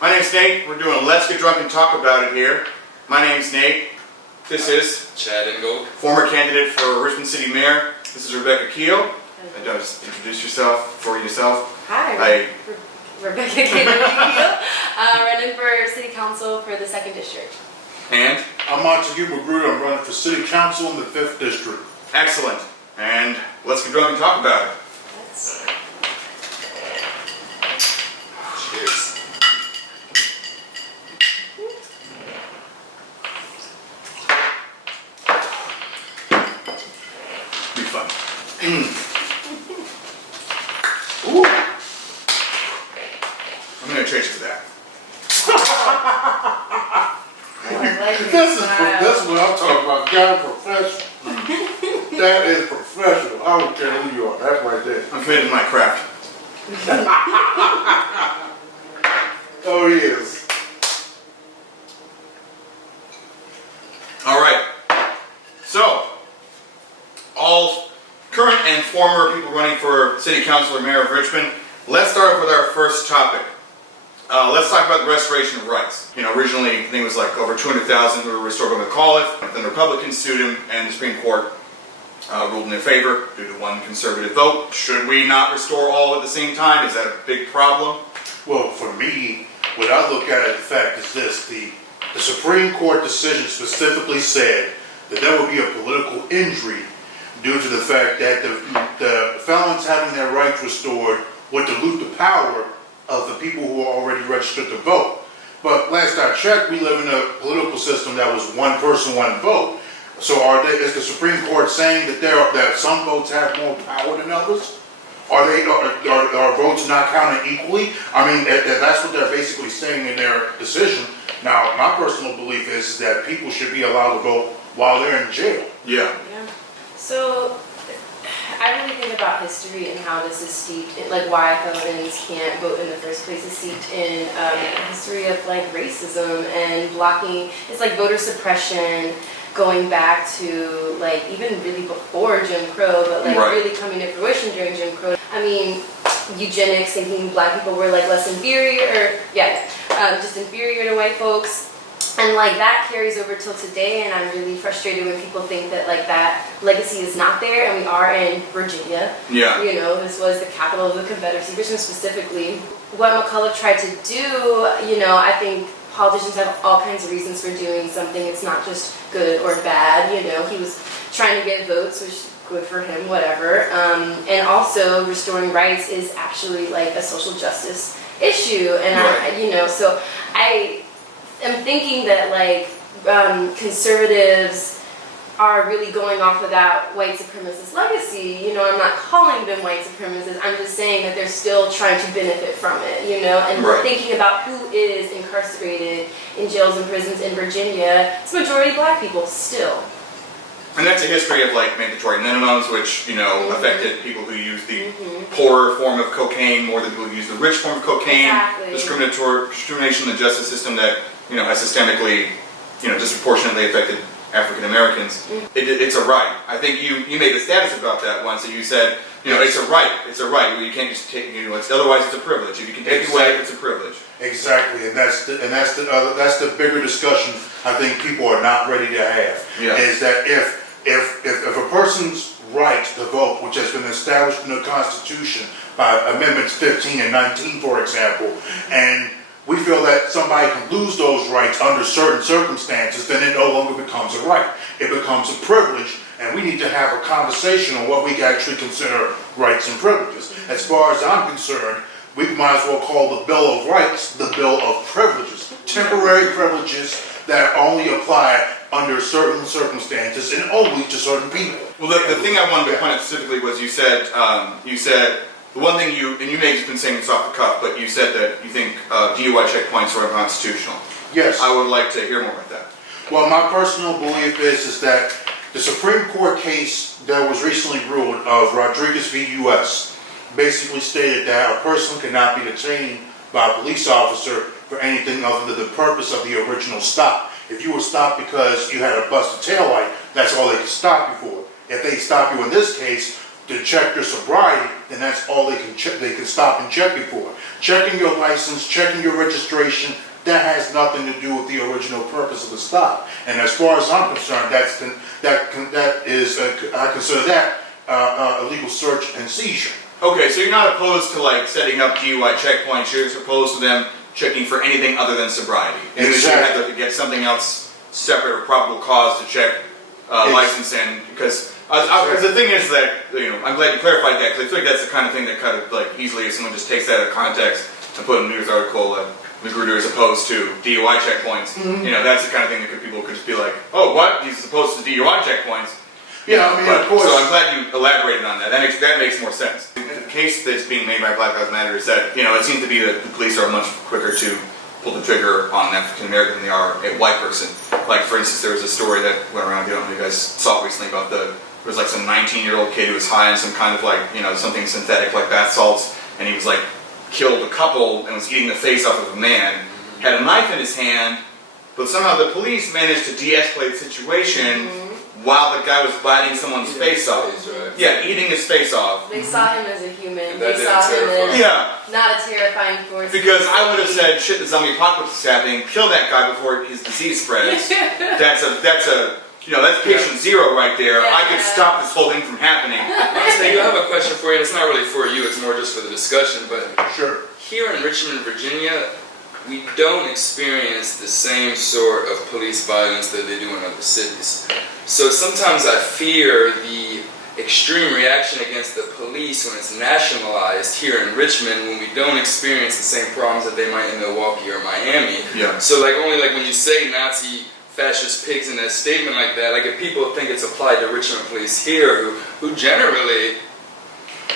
My name's Nate. We're doing Let's Get Drunk and Talk About It here. My name's Nate. This is Chad Ingold, former candidate for Richmond City Mayor. This is Rebecca Keel. And just introduce yourself. Hi, Rebecca Keel, running for City Council for the 2nd District. And? I'm Montigue, Magruder. I'm running for City Council in the 5th District. Excellent. And let's get drunk and talk about it. cheers. Be fun. Ooh. I'm going to trace to that. This is what I'm talking about. Guy professional. That is professional. I don't care who you are. That's right there. I'm committed to my craft. Oh, he is. All right. So, all current and former people running for City Council or Mayor of Richmond, let's start off with our first topic. Let's talk about the restoration of rights. You know, originally, I think it was like over 200,000 who were restored by McAuliffe. Then Republicans sued him, and the Supreme Court ruled in their favor due to one conservative vote. Should we not restore all at the same time? Is that a big problem? Well, for me, what I look at the fact is this. The Supreme Court decision specifically said that there would be a political injury due to the fact that the felons having their rights restored would dilute the power of the people who are already registered to vote. But last I checked, we live in a political system that was one person, one vote. So is the Supreme Court saying that some votes have more power than others? Are votes not counted equally? I mean, that's what they're basically saying in their decision. Now, my personal belief is that people should be allowed to vote while they're in jail. Yeah. So, I really think about history and how this is steeped in, like, why felons can't vote in the first place is steeped in history of, like, racism and blocking. It's like voter suppression going back to, like, even really before Jim Crow, but, like, right. really coming to fruition during Jim Crow. I mean, eugenics, thinking black people were, like, less inferior, just inferior to white folks. And, like, that carries over till today, and I'm really frustrated when people think that, like, that legacy is not there, and we are in Virginia. Yeah. You know, this was the capital of the Confederacy, Richmond specifically. What McAuliffe tried to do, you know, I think politicians have all kinds of reasons for doing something. It's not just good or bad, you know. He was trying to get votes, which is good for him, whatever. And also, restoring rights is actually, like, a social justice issue. And, right. I'm thinking that, like, conservatives are really going off of that white supremacist legacy. You know, I'm not calling them white supremacists. I'm just saying that they're still trying to benefit from it, you know? And right. We're thinking about who is incarcerated in jails and prisons in Virginia. It's majority black people still. And that's a history of, like, mandatory minimums, which, you know, affected people who use the poorer form of cocaine more than people who use the rich form of cocaine. Exactly. Discrimination in the justice system that, you know, has systemically, you know, disproportionately affected African Americans. It's a right. I think you made a status about that once, and you said, you know, it's a right. It's a right. You can't just take, you know, otherwise it's a privilege. If you can take it away, it's a privilege. Exactly, and that's the bigger discussion I think people are not ready to have. Yeah. Is that if a person's right to vote, which has been established in the Constitution by Amendments 15 and 19, for example, and we feel that somebody can lose those rights under certain circumstances, then it no longer becomes a right. It becomes a privilege, and we need to have a conversation on what we can actually consider rights and privileges. As far as I'm concerned, we might as well call the Bill of Rights the Bill of Privileges. Temporary privileges that only apply under certain circumstances and only to certain people. Well, the thing I wanted to point out specifically was you said the one thing you may have just been saying this off the cuff, but you said that you think DUI checkpoints are unconstitutional. Yes. I would like to hear more about that. Well, my personal belief is that the Supreme Court case that was recently ruled of Rodriguez v. U.S. basically stated that a person cannot be detained by a police officer for anything other than the purpose of the original stop. If you were stopped because you had a busted taillight, that's all they could stop you for. If they stop you in this case to check your sobriety, then that's all they can check. They can stop and check you for. Checking your license, checking your registration, that has nothing to do with the original purpose of the stop. And as far as I'm concerned, I consider that a legal search and seizure. Okay, so you're not opposed to like setting up DUI checkpoints. You're opposed to them checking for anything other than sobriety. And Exactly. you have to get something else separate or probable cause to check license in, because the thing is that, I'm glad you clarified that, because I feel like that's the kind of thing that kind of like easily, if someone just takes that out of context and put in a news article that Magruder is opposed to DUI checkpoints, that's the kind of thing that people could just be like, oh, what? He's opposed to DUI checkpoints. Yeah, I mean, of course. So I'm glad you elaborated on that. That makes more sense. The case that's being made by Black Lives Matter is that, it seems to be that the police are much quicker to pull the trigger on an African American than they are a white person. Like, for instance, there was a story that went around, I don't know if you guys saw it recently, about there was like some 19-year-old kid who was high on some kind of like, something synthetic like bath salts, and he was like, killed a couple and was eating the face off of a man, had a knife in his hand, but somehow the police managed to de-escalate the situation while the guy was biting someone's face off. Right. Yeah, eating his face off. They saw him as a human. That They saw him didn't as Yeah, not a terrifying force. because I would have said, shit, the zombie apocalypse is happening, kill that guy before his disease spreads. That's patient zero right there. I could stop this whole thing from happening. Honestly, I have a question for you, and it's not really for you, it's more just for the discussion, but Sure. here in Richmond, Virginia, we don't experience the same sort of police violence that they do in other cities. So sometimes I fear the extreme reaction against the police when it's nationalized here in Richmond, when we don't experience the same problems that they might in Milwaukee or Miami. Yeah. So only when you say Nazi fascist pigs in that statement like that, like if people think it's applied to Richmond police here, who generally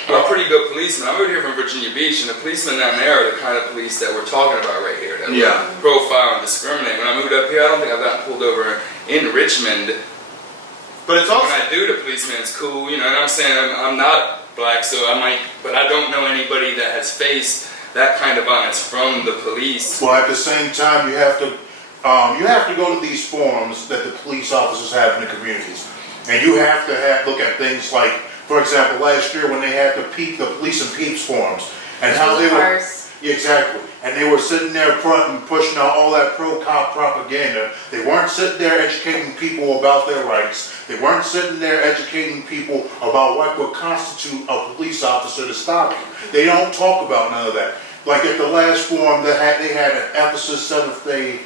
are pretty good policemen. I moved here from Virginia Beach, and the policemen down there are the kind of police that we're talking about right here, that would profile and discriminate. When I moved up here, I don't think I've gotten pulled over in Richmond. But it's also... When I do, the policeman is cool, and I'm saying I'm not black, so but I don't know anybody that has faced that kind of violence from the police. Well, at the same time, you have to go to these forums that the police officers have in the communities, and you have to look at things like, for example, last year when they had the police and peeps forums, and how they were exactly, and they were sitting there pushing out all that pro-cop propaganda. They weren't sitting there educating people about their rights. They weren't sitting there educating people about what would constitute a police officer to stop you. They don't talk about none of that. Like at the last forum, they had an Ephesus Seventh-day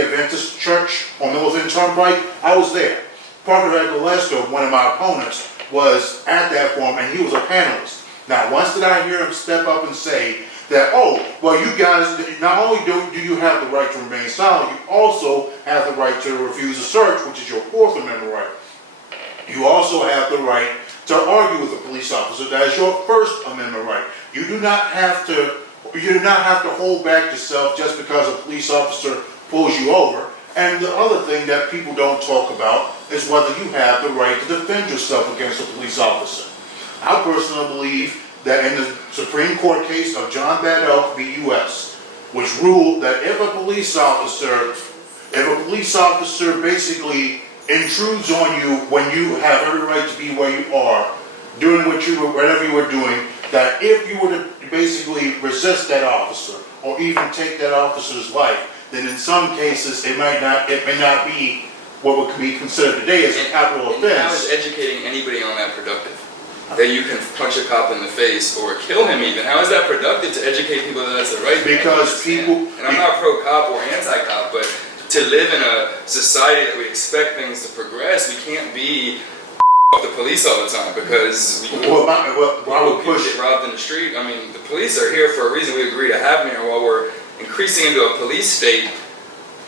Adventist church on Northern Turnpike. I was there. Parker Gillespie, one of my opponents, was at that forum, and he was a panelist. Now, once did I hear him step up and say that, oh, well, you guys, not only do you have the right to remain silent, you also have the right to refuse a search, which is your Fourth Amendment right. You also have the right to argue with a police officer. That is your First Amendment right. You do not have to hold back yourself just because a police officer pulls you over. And the other thing that people don't talk about is whether you have the right to defend yourself against a police officer. I personally believe that in the Supreme Court case of John Badell v. U.S., which ruled that if a police officer basically intrudes on you when you have every right to be where you are, doing whatever you were doing, that if you were to basically resist that officer or even take that officer's life, then in some cases it may not be what would be considered today as a capital offense. How is educating anybody on that productive? That you can punch a cop in the face or kill him even. How is that productive to educate people that that's the right thing? Because people... And I'm not pro-cop or anti-cop, but to live in a society that we expect things to progress, we can't be the police all the time because we get robbed in the street. I mean, the police are here for a reason. We agree to have them here. While we're increasing into a police state,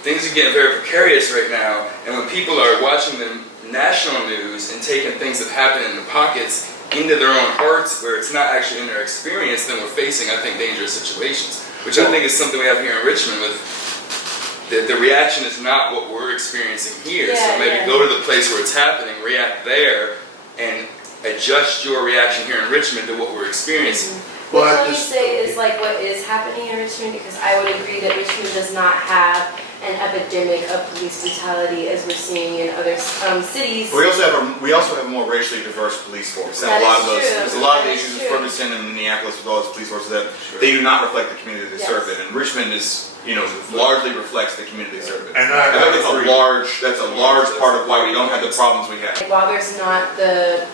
things are getting very precarious right now. And when people are watching the national news and taking things that happen in the pockets into their own hearts, where it's not actually in their experience, then we're facing, I think, dangerous situations. Which I think is something we have here in Richmond with the reaction is not what we're experiencing here. So maybe go to the place where it's happening, react there, and adjust your reaction here in Richmond to what we're experiencing. Which But let me this- say is like what is happening in Richmond, because I would agree that Richmond does not have an epidemic of police brutality as we're seeing in other cities. We also have a more racially diverse police force. And That a lot is of those, true. there's a lot of the That is issues true. in Ferguson and Minneapolis with all those police forces that they do not reflect the community they Yes. serve in. And Richmond is, largely reflects the community they serve in. And I think agree. that's a large part of why we don't have the problems we have. While there's not the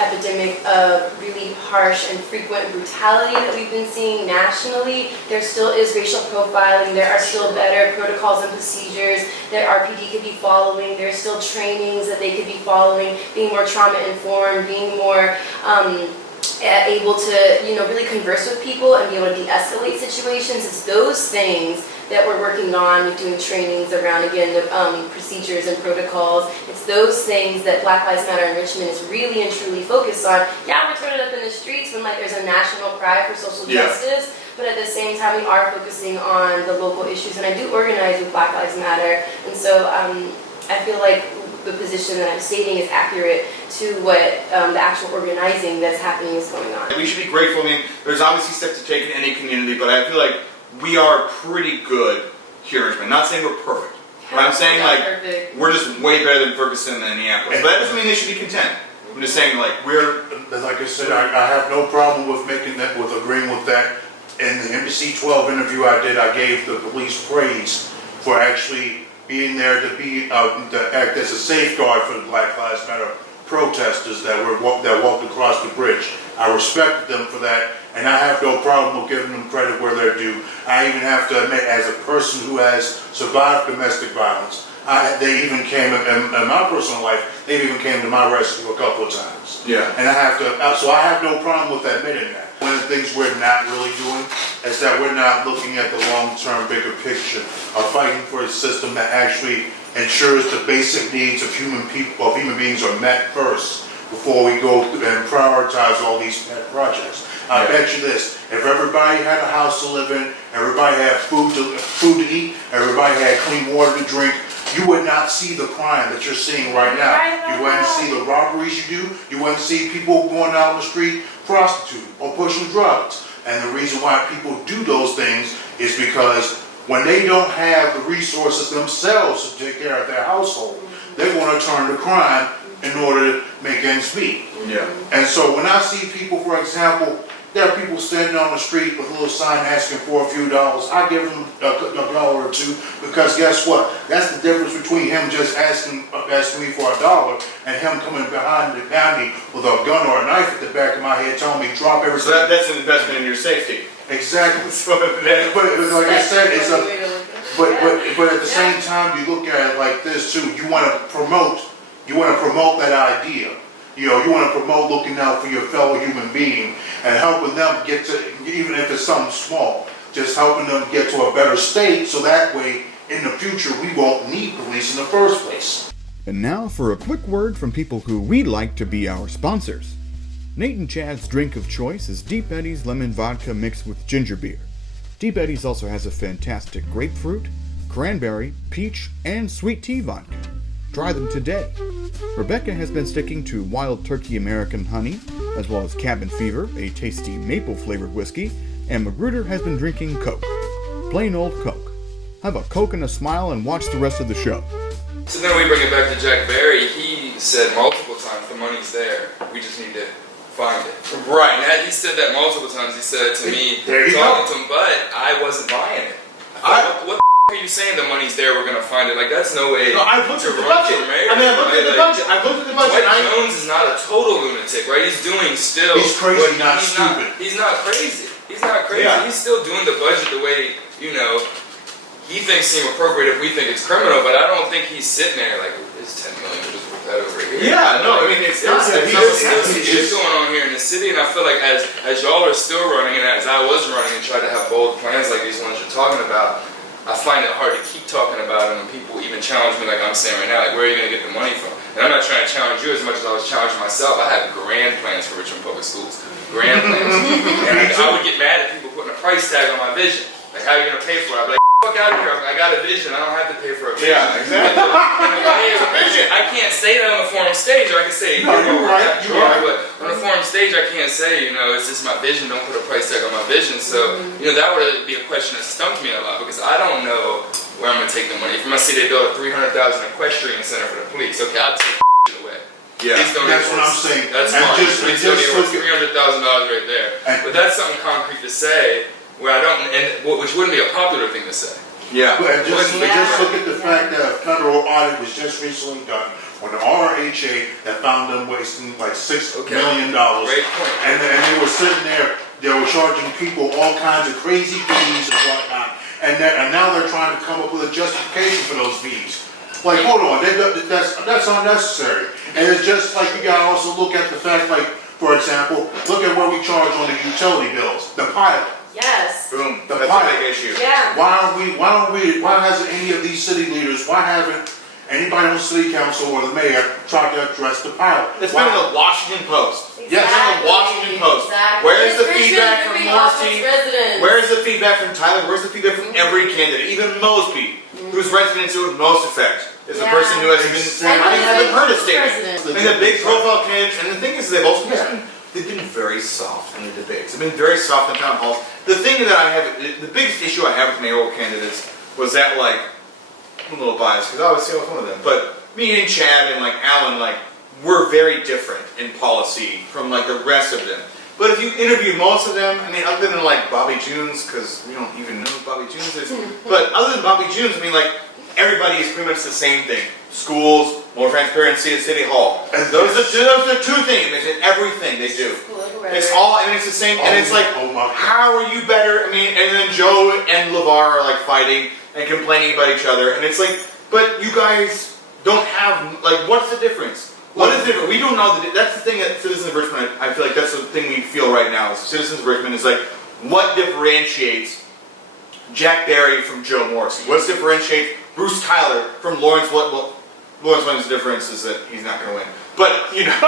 epidemic of really harsh and frequent brutality that we've been seeing nationally, there still is racial profiling. There are still better protocols and procedures that RPD could be following. There's still trainings that they could be following, being more trauma informed, being more able to, really converse with people and be able to de-escalate situations. It's those things that we're working on with doing trainings around, again, the procedures and protocols. It's those things that Black Lives Matter in Richmond is really and truly focused on. Yeah, we're turning up in the streets when there's a national cry for social Yeah. justice, but at the same time we are focusing on the local issues. And I do organize with Black Lives Matter, and so I feel like the position that I'm stating is accurate to what the actual organizing that's happening is going on. We should be grateful. I mean, there's obviously steps to take in any community, but I feel like we are pretty good here in Richmond. Not saying we're perfect, but I'm saying Perfect. we're just way better than Ferguson and Minneapolis. But that doesn't mean they should be content. I'm just saying we're. Like I said, I have no problem with agreeing with that. In the NBC 12 interview I did, I gave the police praise for actually being there to act as a safeguard for the Black Lives Matter protesters that walked across the bridge. I respected them for that, and I have no problem with giving them credit where they're due. I even have to admit, as a person who has survived domestic violence, they even came in my personal life. They even came to my rescue a couple of times. Yeah. And so I have no problem with admitting that. One of the things we're not really doing is that we're not looking at the long-term bigger picture of fighting for a system that actually ensures the basic needs of human beings are met first before we go and prioritize all these pet projects. I bet you this, if everybody had a house to live in, everybody had food to eat, everybody had clean water to drink, you would not see the crime that you're seeing right now. You wouldn't see the robberies you do. You wouldn't see people going out on the street prostituting or pushing drugs. And the reason why people do those things is because when they don't have the resources themselves to take care of their household, they're going to turn to crime in order to make ends meet. Yeah. And so when I see people, for example, there are people standing on the street with a little sign asking for a few dollars. I give them a dollar or two, because guess what? That's the difference between him just asking me for a dollar and him coming behind me with a gun or a knife at the back of my head telling me drop everything. So that's an investment in your safety. Exactly. But But like I said, it's That's a way to look at it. but at the same time, you look at it like this too. You want to promote that idea. You want to promote looking out for your fellow human being and helping them get to, even if it's something small, just helping them get to a better state, so that way in the future we won't need police in the first place. And now for a quick word from people who we'd like to be our sponsors. Nate and Chad's drink of choice is Deep Eddy's lemon vodka mixed with ginger beer. Deep Eddy's also has a fantastic grapefruit, cranberry, peach, and sweet tea vodka. Try them today. Rebecca has been sticking to Wild Turkey American Honey, as well as Cabin Fever, a tasty maple-flavored whiskey, and Magruder has been drinking Coke. Plain old Coke. Have a Coke and a smile and watch the rest of the show. So then we bring it back to Jack Barry. He said multiple times, the money's there. We just need to find it. Right. And he said that multiple times. He said it to me, There you talking go. to him, but I wasn't buying it. What the are you saying the money's there, we're going to find it? Like, that's no way No, I've looked to at the run budget. for mayor. I mean, I've looked at the budget. I've looked at the budget. Dwight Jones is not a total lunatic, right? He's doing still. He's crazy, what not he's stupid. He's not crazy. He's not crazy. Yeah. He's still doing the budget the way, he thinks seem appropriate if we think it's criminal, but I don't think he's sitting there like, it's 10 million, we'll just put that over here. Yeah, no, I mean, it's not. There's It's some shit going on here in the city, and I feel like as y'all are still running, and as I was running and trying to have bold plans like these ones you're talking about, I find it hard to keep talking about them when people even challenge me like I'm saying right now, like, where are you going to get the money from? And I'm not trying to challenge you as much as I was challenging myself. I had grand plans for Richmond Public Schools. Grand plans. And I would get mad at people putting a price tag on my vision. Like, how are you going to pay for it? I'd be like, fuck out of here. I got a vision. I don't have to pay for a vision. Yeah, exactly. I can't say that on the forum stage, or I can say it No, you're right. but on the forum stage, stage, I can't say, it's just my vision, don't put a price tag on my vision. So, that would be a question that stumped me a lot because I don't know where I'm going to take the money. If I see they build a $300,000 equestrian center for the police, okay, I'll take it away. Yeah, that's what I'm saying. That's and fine. just $300,000 right there. But that's something concrete to say where I don't, which wouldn't be a popular thing to say. Yeah. But just look at the fact that a federal audit was just recently done on the RHA that found them wasting like $6 million. Great point. And they were sitting there, they were charging people all kinds of crazy fees and whatnot. And now they're trying to come up with a justification for those fees. Like, hold on, that's unnecessary. And it's just like you gotta also look at the fact, like, for example, look at what we charge on the utility bills, the pilot. Yes. Boom. The That's pilot. a big issue. Yeah. Why hasn't any of these city leaders, why haven't anybody on the city council or the mayor tried to address the pilot? It's been in the Washington Post. Yes. It's in the Washington Post. Exactly. Where's the Richmond feedback from ripping off Morsi? its residents. Where's the feedback from Tyler? Where's the feedback from every candidate? Even Mosby, who's resident to most effect, is the person who has been. I haven't heard a statement. I mean, the big profile candidates, and the thing is, they've also they've been very soft in the debates. They've been very soft in town halls. The thing that I have, the biggest issue I have with mayoral candidates was that, like, I'm a little biased because I always say with one of them, but me and Chad and like Alan, like, we're very different in policy from like the rest of them. But if you interview most of them, I mean, other than like Bobby Jones, because we don't even know who Bobby Jones is, but other than Bobby Jones, I mean, like, everybody is pretty much the same thing. Schools, more transparency at City Hall. And those are two things. They did everything they do. It's all, and it's the same, and it's like, how are you better? I mean, and then Joe and LeVar are like fighting and complaining about each other, and it's like, but you guys don't have, like, what's the difference? What is different? We don't know. That's the thing that Citizens of Richmond, I feel like that's the thing we feel right now. Is Citizens of Richmond is like, what differentiates Jack Barry from Joe Morrissey? What differentiates Bruce Tyler from Lawrence? Lawrence Wynn's difference is that he's not going to win. But, there's $0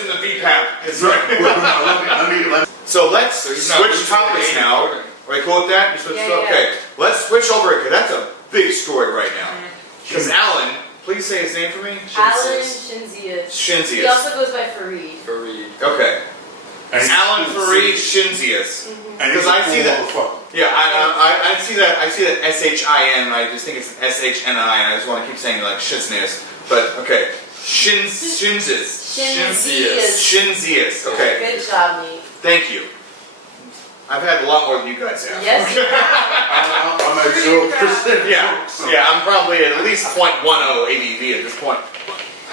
in the VPAP. It's right. So let's switch topics now. Are you cool with that? You switch Okay. Let's switch over, because that's a big story right now. Because Alan, please say his name for me. Alan Shinzius. He also goes by Fareed. Okay. Alan Fareed Shinzius. Because I see that. Yeah, I see that. I see that SHIN. I just think it's SHNI, and I just want to keep saying like Shizness. But okay, Shinzius. Okay. Good job, Nate. Thank you. I've had a lot more than you guys have. Yes. I'm at 0%. Yeah, I'm probably at least 0.10 ABV at this point.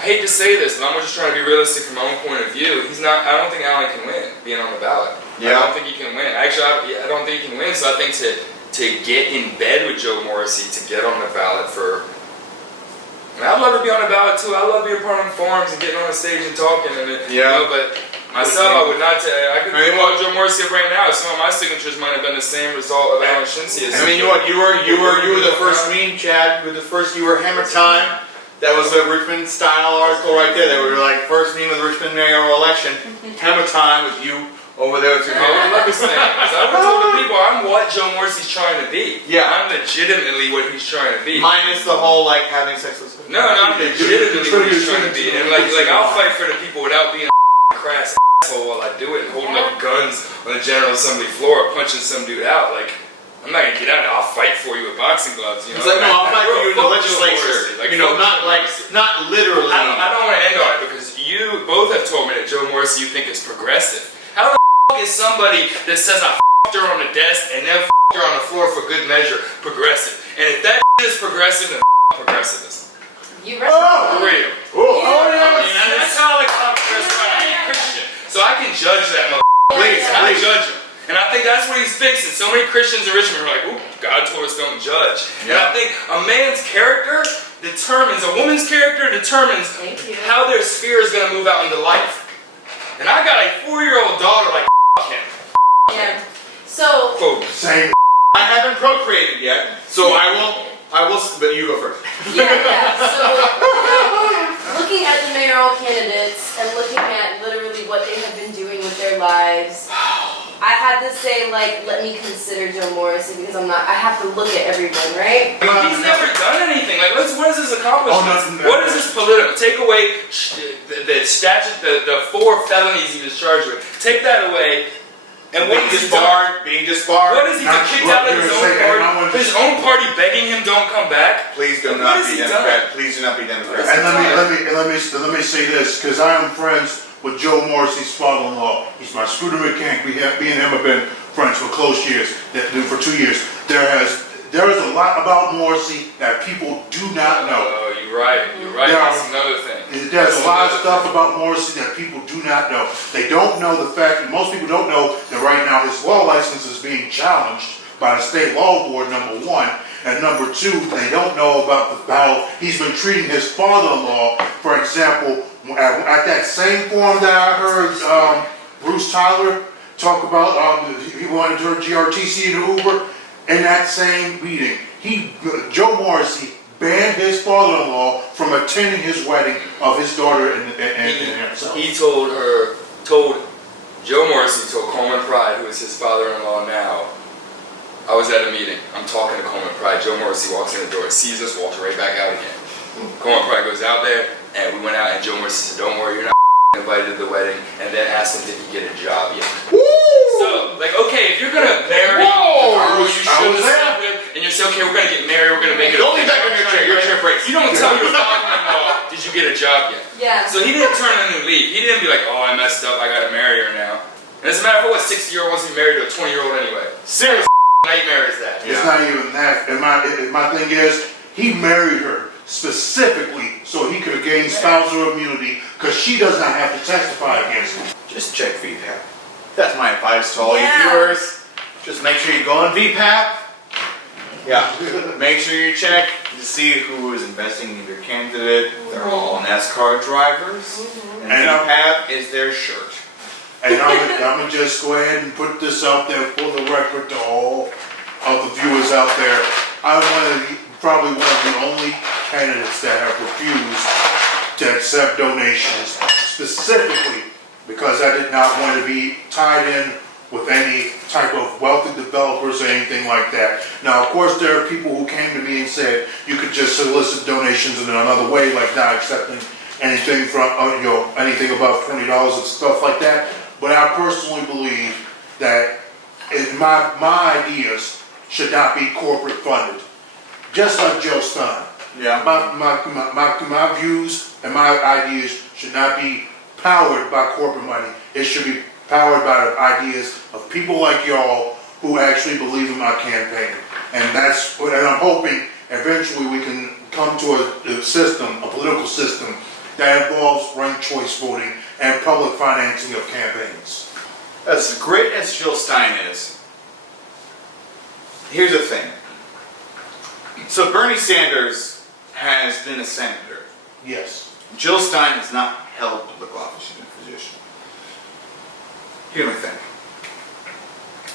I hate to say this, but I'm just trying to be realistic from my own point of view. I don't think Alan can win being on the ballot. Yeah. I don't think he can win. Actually, I don't think he can win. So I think to get in bed with Joe Morrissey, to get on the ballot for. I'd love to be on the ballot too. I love being part of forums and getting on the stage and talking. But myself, I would not. I could call Joe Morrissey up right now. Some of my signatures might have been the same result of Alan Shinzius. I mean, you were the first meme, Chad. You were the first. You were Hammer Time. That was a Richmond style article right there. They were like first meme of the Richmond mayoral election. Hammer Time with you over there with your I would love to say. I would tell the people I'm what Joe Morrissey's trying to be. Yeah. I'm legitimately what he's trying to be. Minus the whole like having sex with. No, I'm legitimately what he's trying to be. And like I'll fight for the people without being a crass asshole while I do it and holding up guns on the General Assembly floor, punching some dude out. Like, I'm not gonna get out there. I'll fight for you with boxing gloves. It's like, no, I'll fight for you in the legislature. Like, not literally. I don't want to end on it because you both have told me that Joe Morrissey you think is progressive. How the is somebody that says I f***ed her on the desk and then f***ed her on the floor for good measure progressive? And if that is progressive, then progressivism. You For real. That's how I like progressive. I ain't Christian, so I can judge that motherfucker. Please, I judge him. And I think that's what he's fixing. So many Christians in Richmond are like, ooh, God told us don't judge. And I think a man's character determines, a woman's character determines how their sphere is going to move out into life. And I got a 4-year-old daughter like him. Yeah. So. Same. I haven't procreated yet, so I will, but you go first. Yeah. So, looking at the mayoral candidates and looking at literally what they have been doing with their lives, I had to say, like, let me consider Joe Morrissey because I have to look at everyone, right? He's never done anything. Like, what is his accomplishment? Oh, no. What is his political? Take away the statute, the 4 felonies he was charged with. Take that away. And what is he done? Being disbarred. What is he done? Kicked out of his own party? His own party begging him don't come back? Please do not be Democrat. Please do not be Democrat. And let me say this, because I am friends with Joe Morrissey's father-in-law. He's my scooter mechanic. Me and him have been friends for close years, for 2 years. There is a lot about Morrissey that people do not know. Oh, you're right. That's another thing. There's a lot of stuff about Morrissey that people do not know. They don't know the fact that most people don't know that right now his law license is being challenged by the state law board, number 1. And number 2, they don't know about how he's been treating his father-in-law. For example, at that same forum that I heard Bruce Tyler talk about, he wanted her GRTC and Uber. In that same meeting, Joe Morrissey banned his father-in-law from attending his wedding of his daughter and himself. He told Joe Morrissey told Coleman Pride, who is his father-in-law now. I was at a meeting. I'm talking to Coleman Pride. Joe Morrissey walks in the door, sees us, walks right back out again. Coleman Pride goes out there, and we went out, and Joe Morrissey said, "Don't worry, you're not invited to the wedding," and then asked him, "Did he get a job yet?" So, like, okay, if you're gonna marry the girl you should have slept with, and you say, okay, we're gonna get married, we're gonna make it. Don't lean back on your chair breaks. You don't tell your father-in-law, did you get a job yet? Yeah. So he didn't turn in and leave. He didn't be like, oh, I messed up, I gotta marry her now. And as a matter of fact, what 60-year-old wants to be married to a 20-year-old anyway? Serious nightmare is that? It's not even that. And my thing is, he married her specifically so he could have gained spousal immunity because she does not have to testify against him. Just check VPAP. That's my advice to all you viewers. Just make sure you go on VPAP. Yeah. Make sure you check to see who is investing in your candidate. They're all NASCAR drivers. And VPAP is their shirt. And I'm gonna just go ahead and put this out there for the record to all of the viewers out there. I'm probably one of the only candidates that have refused to accept donations, specifically because I did not want to be tied in with any type of wealthy developers or anything like that. Now, of course, there are people who came to me and said you could just solicit donations in another way, like not accepting anything from anything above $20 and stuff like that. But I personally believe that my ideas should not be corporate funded, just like Joe Stein. Yeah. My views and my ideas should not be powered by corporate money. It should be powered by the ideas of people like y'all who actually believe in my campaign. And that's what I'm hoping eventually we can come to a system, a political system that involves ranked choice voting and public financing of campaigns. As great as Jill Stein is, here's the thing. So Bernie Sanders has been a senator. Yes. Jill Stein has not held public office in a position. Here's my thing.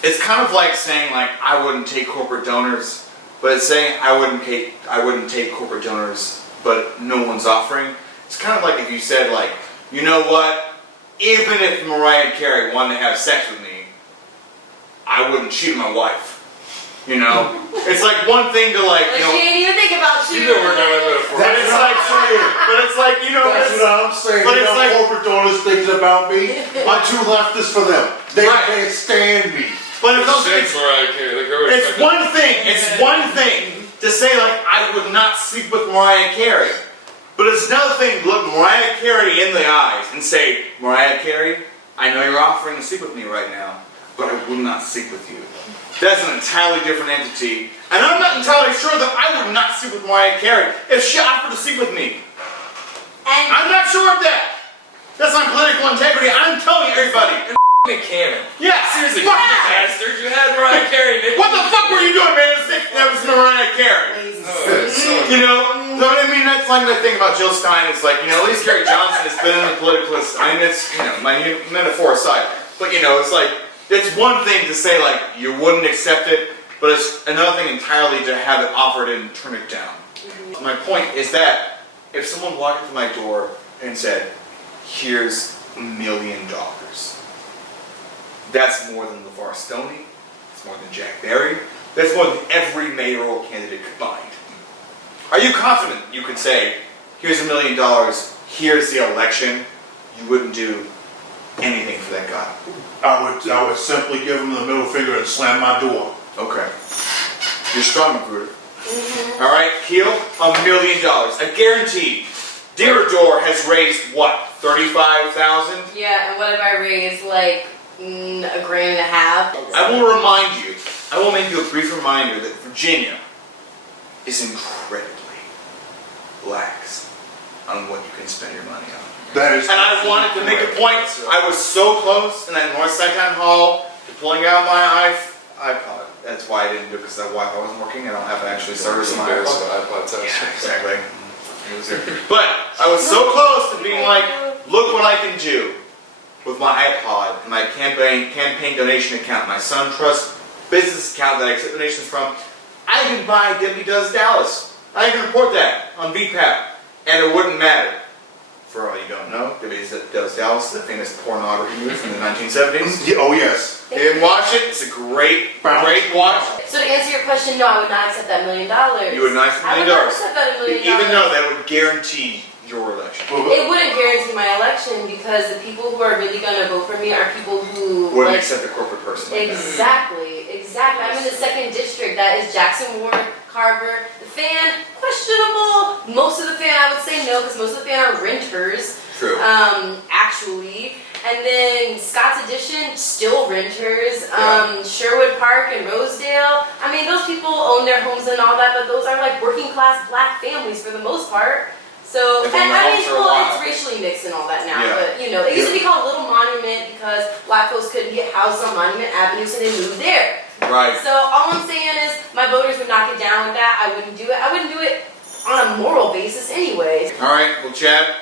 It's kind of like saying, like, I wouldn't take corporate donors, but it's saying I wouldn't take corporate donors, but no one's offering. It's kind of like if you said, like, you know what? Even if Mariah Carey wanted to have sex with me, I wouldn't cheat on my wife. You know? It's like one thing to, like, you know. She didn't even think about you. But it's like, you know. That's what I'm saying. But it's like corporate donors thinking about me. I'm too leftist for them. They can't stand me. But it's Mariah Carey. It's one thing. It's one thing to say, like, I would not sleep with Mariah Carey. But it's another thing to look Mariah Carey in the eyes and say, Mariah Carey, I know you're offering to sleep with me right now, but I will not sleep with you. That's an entirely different entity. And I'm not entirely sure that I would not sleep with Mariah Carey if she offered to sleep with me. I'm not sure of that. That's not political integrity. I'm telling everybody. McCammon. Yeah, Seriously, fuck you that. bastard. You had Mariah Carey. What the fuck were you doing, man? That was Mariah Carey. You know, so I mean, that's like the thing about Jill Stein. It's like, you know, at least Gary Johnson has been in the political. I mean, it's, you know, my metaphor aside, but you know, it's like it's one thing to say like you wouldn't accept it, but it's another thing entirely to have it offered and turn it down. My point is that if someone walked into my door and said, "Here's $1 million," That's more than LeVar Stoney. That's more than Jack Barry. That's more than every mayoral candidate combined. Are you confident you could say, here's $1 million, here's the election, you wouldn't do anything for that guy? I would simply give him the middle finger and slam my door. Okay. You're strong, Magruder. All right, Keel, $1 million. I guarantee Door has raised what, 35,000? Yeah, and what if I raise like $1.5 grand? I will remind you, I will make you a brief reminder that Virginia is incredibly lax on what you can spend your money on. That is. And I wanted to make a point. I was so close in that Northside Town Hall to pulling out my iPod. That's why I didn't do it, because that Wi-Fi wasn't working and I don't have actually service on my iPod. Yeah, exactly. But I was so close to being like, look what I can do with my iPod and my campaign donation account, my SunTrust business account that I accept donations from. I can buy Debbie Does Dallas. I can report that on VPAP, and it wouldn't matter. For all you don't know, Debbie Does Dallas is a famous pornography movie from the 1970s. Oh yes. You didn't watch it? It's a great watch. So to answer your question, no, I would not accept that $1 million. You would not accept $1 million. I would not accept that $1 million. Even though that would guarantee your election. It wouldn't guarantee my election because the people who are really going to vote for me are people who Wouldn't accept a corporate person. Exactly. I'm in the 2nd district. That is Jackson, Warren, Carver. The fan, questionable. Most of the fan, I would say no, because most of the fan are renters. True. Actually. And then Scott's Addition, still renters. Sherwood Park and Rosedale. I mean, those people own their homes and all that, but those are like working class black families for the most part. So, and I mean, it's racially mixed and all that now, but you know, it used to be called Little Monument because black folks couldn't get houses on Monument Avenue, so they moved there. Right. So all I'm saying is, my voters would knock it down with that. I wouldn't do it. I wouldn't do it on a moral basis anyway. All right. Well, Chad,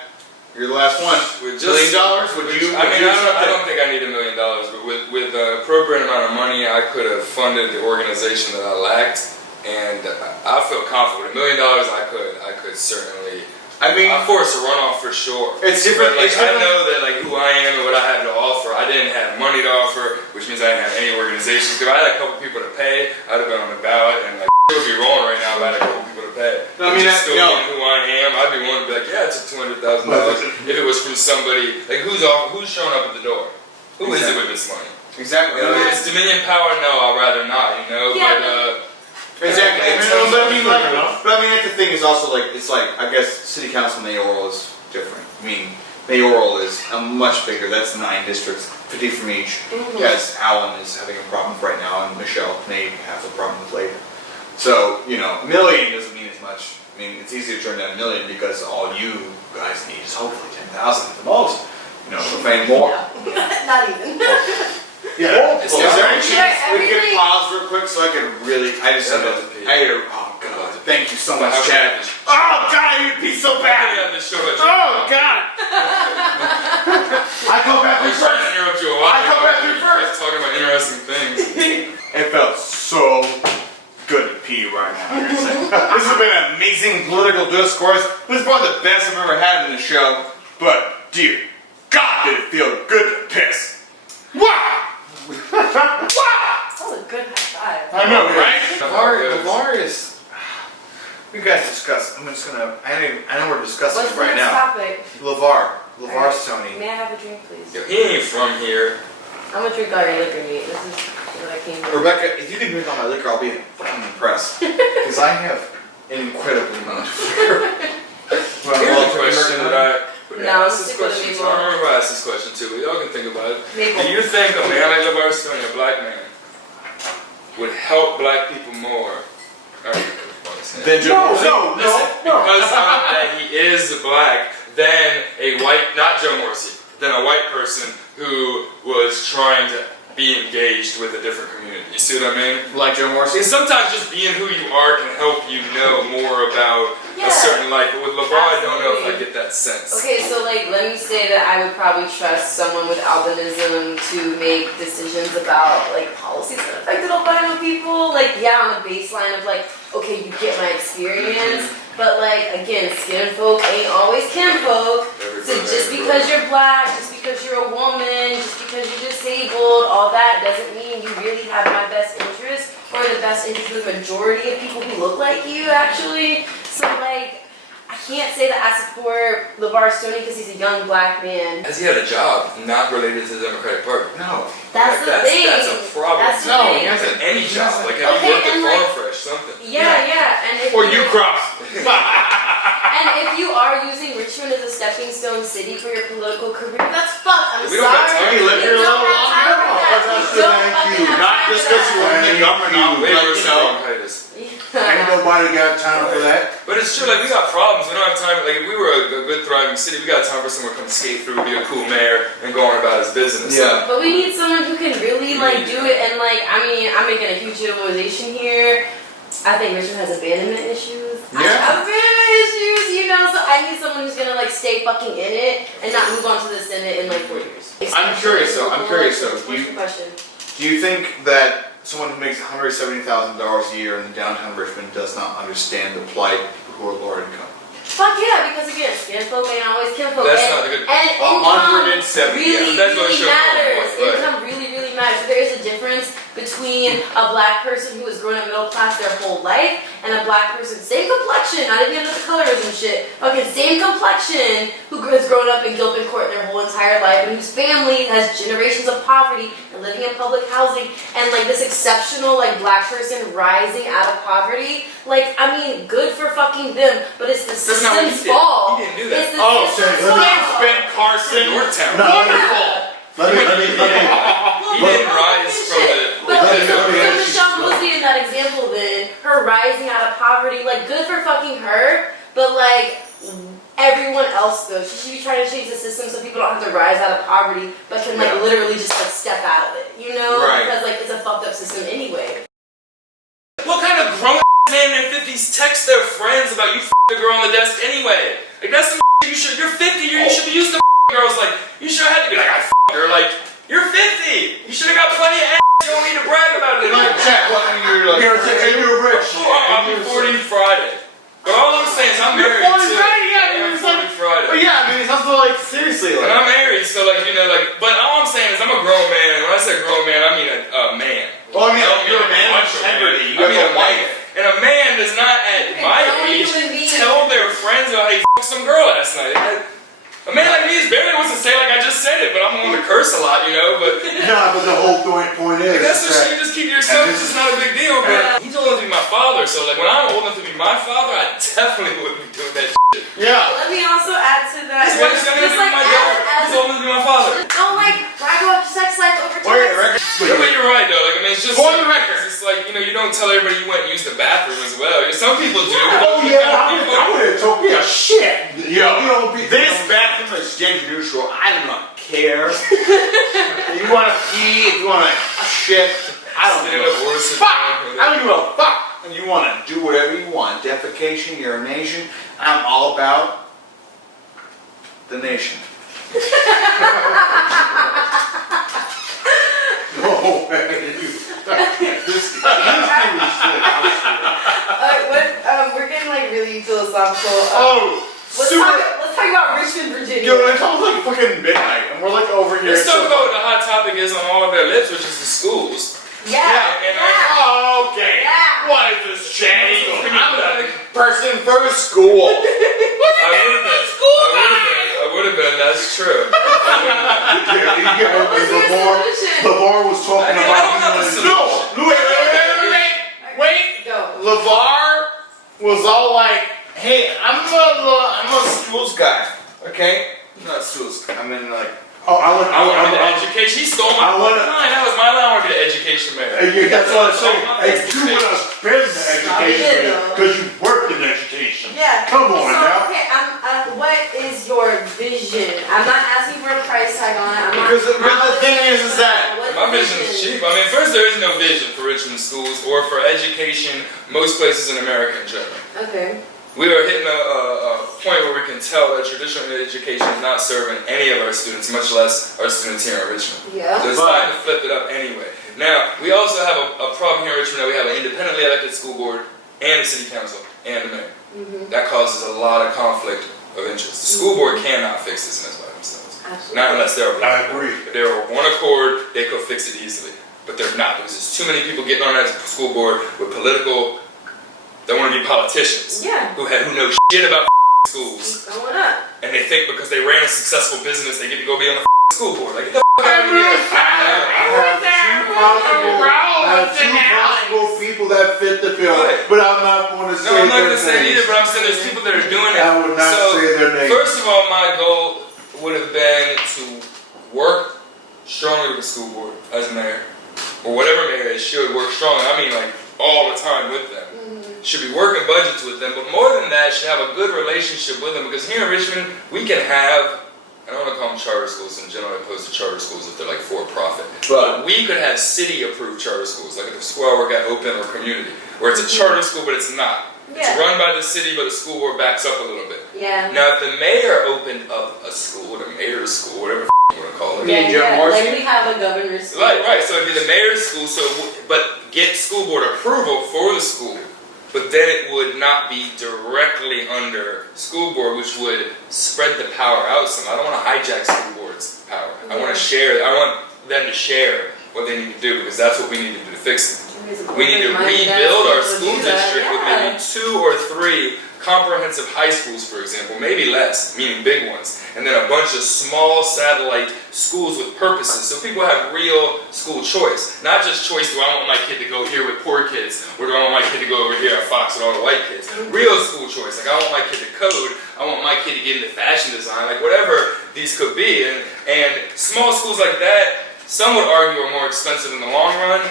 you're the last one. With $1 million, would you? I mean, I don't think I need $1 million, but with an appropriate amount of money, I could have funded the organization that I lacked, and I feel confident. $1 million, I could certainly. I mean, I'm forced to run off for sure. It's different. But, like, I know that like who I am and what I have to offer. I didn't have money to offer, which means I didn't have any organizations. If I had a couple people to pay, I'd have been on the ballot, and like it would be rolling right now if I had a couple people to pay. No, I mean, still being who I am, I'd be willing to be like, yeah, I took $200,000 if it was from somebody like who's showing up at the door. Who is it with this money? Exactly. You know, if it's Dominion power, no, I'd rather not. You know, Exactly. But I mean, that's the thing is also like, it's like, I guess city council mayoral is different. I mean, mayoral is a much bigger, that's 9 districts, 50 from each. Yes, Alan is having a problem with right now, and Michelle may have a problem with later. So, you know, $1 million doesn't mean as much. I mean, it's easy to turn down $1 million because all you guys need is hopefully 10,000 at the most. You know, so paying more. Not even. Yeah. Is there any chance we could pause real quick so I could really? I just had to pee. Oh God! Thank you so much, Chad. Oh God! You'd be so bad. Oh God! I come back through first. I come back through first. Talking about interesting things. It felt so good to pee right now. This has been an amazing political discourse. This is probably the best I've ever had in the show. But dear God, did it feel good to piss? Wow! Wow! That was a good high five. I know, right? LeVar is. You guys discuss. I'm just gonna. I know we're discussing What's it right the next now. topic? LeVar's Tony. May I have a drink, please? Yo, he ain't from here. I'm gonna drink all your liquor, meat. This is what I came with. Rebecca, if you can drink all my liquor, I'll be fucking impressed. Because I have an incredible amount of liquor. Here's a question that I. No, ask this question. So I remember I asked this question too. But y'all can think about it. Maple. Do you think a man like LeVar Stoney, a black man, would help black people more? No. Because that he is black, than a white, not Joe Morrissey, than a white person who was trying to be engaged with a different community. You see what I mean? Like Joe Morrissey? And sometimes just being who you are can help you know more about a certain life. But with LeVar, I don't know if I get that sense. Okay, so like, let me say that I would probably trust someone with albinism to make decisions about like policies that affected albino people. Like, yeah, on the baseline of like, okay, you get my experience, but like, again, skin folk ain't always kinfolk. So just because you're black, just because you're a woman, just because you're disabled, all that doesn't mean you really have my best interest or the best interest of the majority of people who look like you, actually. So, like, I can't say that I support LeVar Stoney because he's a young black man. Has he had a job not related to the Democratic Party? No. That's the thing. That's a problem. That's the No, thing. he Has hasn't. any job. Like, have Okay, you worked at and, Farm like, Fresh, something? Yeah. And if Or you crops. And if you are using Richmond as a stepping stone city for your political career, that's fuck. I'm We don't have sorry. time. You live here a don't little have time longer? for that. That's You don't thank fucking you. have Not time just for because you that. work in government, no, Way like, worse you than know. bronchitis. Ain't nobody got time for that. But it's true, like, we got problems. We don't have time. Like, if we were a good, thriving city, we got time for someone to come skate through, be a cool mayor, and go on about his business. Yeah. But we need someone who can really like do it, and like, I mean, I'm making a huge generalization here. I think Richmond has abandonment issues. Yeah. Abandonment issues, you know, so I need someone who's gonna like stay fucking in it and not move on to the Senate in like 4 years. I'm curious though, What's You- your question? Do you think that someone who makes $170,000 a year in downtown Richmond does not understand the plight of people who are lower income? Fuck yeah, because again, skinfolk ain't always kinfolk. That's and, not the good- and income 170, really, yeah, that's what really shows matters. up, right. Income really matters. So there is a difference between a black person who has grown up middle class their whole life and a black person, same complexion, not even into the colorism shit, fucking same complexion, who has grown up in Gilpin Court their whole entire life and whose family has generations of poverty and living in public housing, and like this exceptional like black person rising out of poverty. Like, I mean, good for fucking them, but it's the That's not what he system's did. fault. He didn't do that. It's the Oh, system's so let me fault. Ben Carson. Yorktown. No, Yeah. let me. He didn't rise from the. But Let me so ask you Michelle something. Mosley in that example then, her rising out of poverty, like good for fucking her, but like everyone else though, she should be trying to change the system so people don't have to rise out of poverty, but can like Yeah. literally just like step out of it, you know? Right. Because like it's a fucked up system anyway. What kind of grown man in their 50s text their friends about you the girl on the desk anyway? Like, that's some you should. You're 50. You should be used to girls. Like, you should have had to be like, I her. Like, you're 50. You should have got plenty of ass. You don't need to brag about it. Like, Jack, what you're like? You're rich. I'll be 40 Friday. But all I'm saying is I'm You're married 40 too. Friday, yeah, I'm you're 40 Friday. But yeah, I mean, it's also like seriously, And like. I'm married, so like, you know, like, but all I'm saying is I'm a grown man. And when I say grown man, I mean a man. Well, I mean, I don't you're a mean man of macho integrity. man. You I mean have a a wife. man. And a man does not, at my grown age, human being. tell their friends about how he f***ed some girl last night. A man like me is barely wants to say like I just said it, but I'm the one to curse a lot, you know, but No, but the whole point is that's the that shit you just keep to yourself. and It's this just not a big deal, but he's old enough to be my father, so like when I'm old enough to be my father, I definitely wouldn't be doing that shit. Yeah. Let me also add to that. His wife's gonna be my daughter. He's old enough to be my father. Don't like brag about your sex life over Wait, text. record. Yeah, but you're right though. Like I mean, it's just For the record. It's like, you know, you don't tell everybody you went and used the bathroom as well. Some people do. But Oh those yeah, kind of people- I would have told me a shit. Yo, You don't be this bathroom is gender neutral. I do not care. If you want to pee, if you want to shit, I don't Stand give up or a sit fuck. down. I don't give a fuck. And you want to do whatever you want. Defecation, urination. I'm all about the nation. Oh, man, this We're getting like really philosophical. Oh, Let's super. talk about Richmond, Virginia. Yo, it's almost like fucking midnight, and we're like over here. Let's talk about what the hot topic is on all of their lips, which is the schools. Yeah. Oh, okay. Yeah. What is this chatting? I'm the person for school. I would have been. That's true. What's your solution? LeVar was talking I about don't have a he No, wanted wait. Go. LeVar was all like, "Hey, I'm a schools guy, okay? Not schools. I'm in like." Oh, I I wanted the want education. He stole my I wanna- fucking line. That was my line. I wanted the education man. That's what I'm saying. Hey, you would have been in No, he education didn't. because you worked in education. Yeah. Come on so, now. Okay, what is your vision? I'm not asking for a price tag on it. I'm not, Because the thing is that What's My the vision is cheap. I mean, first, there is no vision for Richmond schools or for education, most places in America in general. Okay. We are hitting a point where we can tell that traditional education is not serving any of our students, much less our students here in Richmond. Yeah. So it's time to flip it up anyway. Now, we also have a problem here in Richmond that we have an independently elected school board and a city council and a mayor. Mm-hmm. That causes a lot of conflict of interest. The school board cannot fix this mess by themselves. Absolutely. Not unless they're I agree. If they were one accord, they could fix it easily. but they're not, because there's too many people getting on that school board with political, they want to be politicians. Yeah. Who know shit about schools. Going up. And they think because they ran a successful business, they get to go be on the school board. Like, get the out of here. I have two possible people that fit the bill, but I'm not going to say No, I'm not going their to say it either, names. but I'm saying there's people that are doing it. I would not say their names. First of all, my goal would have been to work strongly with the school board as mayor. Or whatever mayor is, should work strongly. I mean, like, all the time with them. Should be working budgets with them, but more than that, should have a good relationship with them, because here in Richmond, we can have, I don't want to call them charter schools in general, opposed to charter schools if they're like for-profit, but we could have city-approved charter schools, like at the school I work at, Open or Community, where it's a charter school, but it's not. It's run by the city, but the school board backs up a little bit. Yeah. Now, if the mayor opened up a school, the mayor's school, whatever you want to call it. Like we have a governor's school. Right, so it'd be the mayor's school, but get school board approval for the school. But then it would not be directly under school board, which would spread the power out some. I don't want to hijack school board's power. I want to share. I want them to share what they need to do, because that's what we need to do to fix it. We need to rebuild our school district with maybe 2 or 3 comprehensive high schools, for example, maybe less, meaning big ones, and then a bunch of small satellite schools with purposes, so people have real school choice. Not just choice, do I want my kid to go here with poor kids, or do I want my kid to go over here at Fox with all the white kids? Real school choice, like I want my kid to code, I want my kid to get into fashion design, like whatever these could be, and small schools like that, some would argue are more expensive in the long run.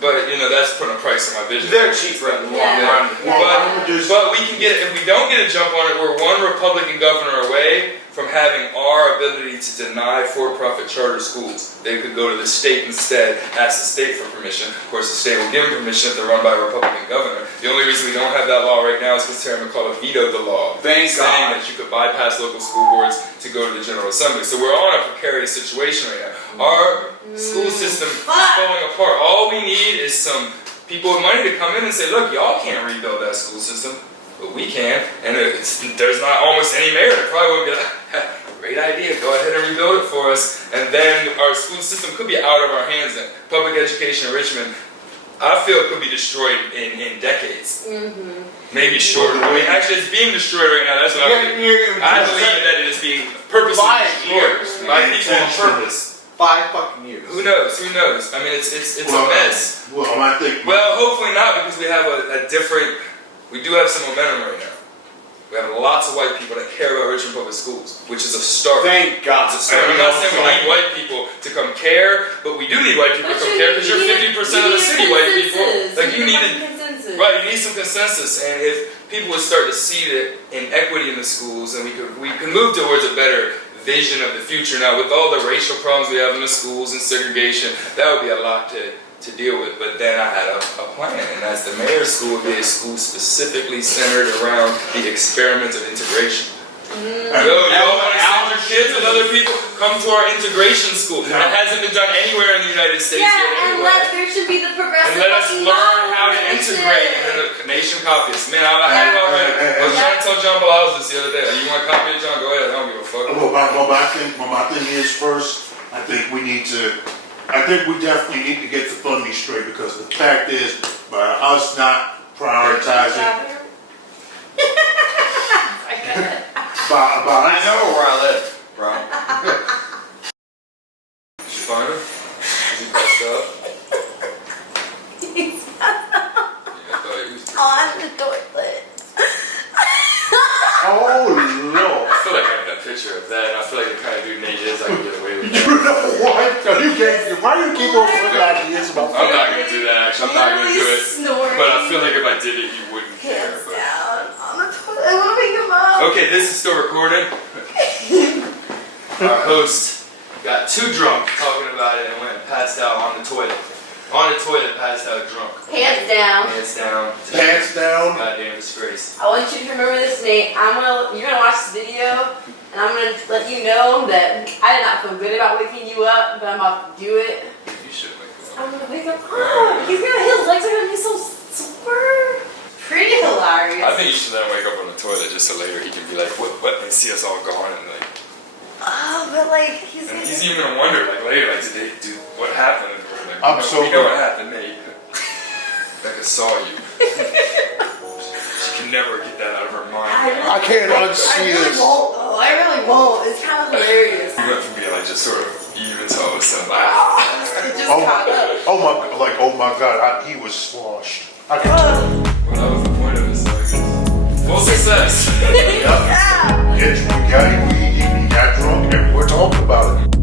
But, you know, that's putting a price on my vision. They're cheaper in the long run. But we can get, if we don't get a jump on it, we're one Republican governor away from having our ability to deny for-profit charter schools. They could go to the state instead, ask the state for permission. Of course, the state will give them permission if they're run by a Republican governor. The only reason we don't have that law right now is because Terry McCullough vetoed the law, saying that you could bypass local school boards to go to the General Assembly. So we're on a precarious situation right now. Our school system is falling apart. All we need is some people with money to come in and say, look, y'all can't rebuild that school system, but we can. And there's not almost any mayor that probably would be like, great idea, go ahead and rebuild it for us. And then our school system could be out of our hands then. Public education in Richmond, I feel, could be destroyed in decades. Maybe shorter. I mean, actually, it's being destroyed right now. That's what I believe. I believe that it is being purposely destroyed by people on purpose. 5 fucking years. Who knows? Who knows? I mean, it's a mess. Well, I think. Well, hopefully not, because we have a different. We do have some momentum right now. We have lots of white people that care about Richmond Public Schools, which is a start. Thank God. It's a start. I'm not saying we need white people to come care, but we do need white people to come care, because you're 50% of the city white people. Like you need right, you need some consensus, and if people would start to see that inequity in the schools, and we can move towards a better vision of the future. Now, with all the racial problems we have in the schools and segregation, that would be a lot to deal with. But then I had a plan, and that's the mayor's school would be a school specifically centered around the experiment of integration. Y'all want to send your kids and other people? Come to our integration school. That hasn't been done anywhere in the United States yet. And there should be the progressive. And let us learn how to integrate. Nation copies. Man, I was trying to tell John Bilal this the other day. You want a copy of John? Go ahead. I don't give a fuck. Well, my thing is, first, I think we definitely need to get the funding straight, because the fact is, by us not prioritizing. I know where I live, bro. Did you find her? Is he passed out? He's Yeah, I thought he was pretty. on the toilet. Oh Lord! I feel like I got a picture of that, and I feel like the kind of dude Nate is, I can get away with You that. know what? Why do you keep on putting ideas about? I'm not gonna do that, actually. I'm not gonna do it. Snoring. But I feel like if I did it, you wouldn't care. Hands But. down on the toilet. I want to wake him up. Okay, this is still recorded. Our host got too drunk talking about it and went and passed out on the toilet. On the toilet, passed out drunk. Hands down. Hands down. Pants down. Goddamn disgrace. I want you to remember this, Nate. You're gonna watch this video, and I'm gonna let you know that I did not feel good about waking you up, but I'm about to do it. You should wake up. I'm gonna wake up. His legs are gonna be so sore. Pretty hilarious. I think you should let him wake up on the toilet just so later he can be like, what, and see us all gone, and like. Oh, but like he's And gonna. he's even gonna wonder, like later, like, did they do what happened? Or like, I'm so You know what happened, Nate. Becca saw you. She can never get that out of her mind. I can't unsee this. I really won't. It's kind of hilarious. You went from being like just sort of even to all of a sudden, It just Oh caught up. oh my God, he was sloshed. I can tell. well, that was the point of it, so I guess. Full success. Yeah. Get you, we got him, he got drunk, and we're talking about it.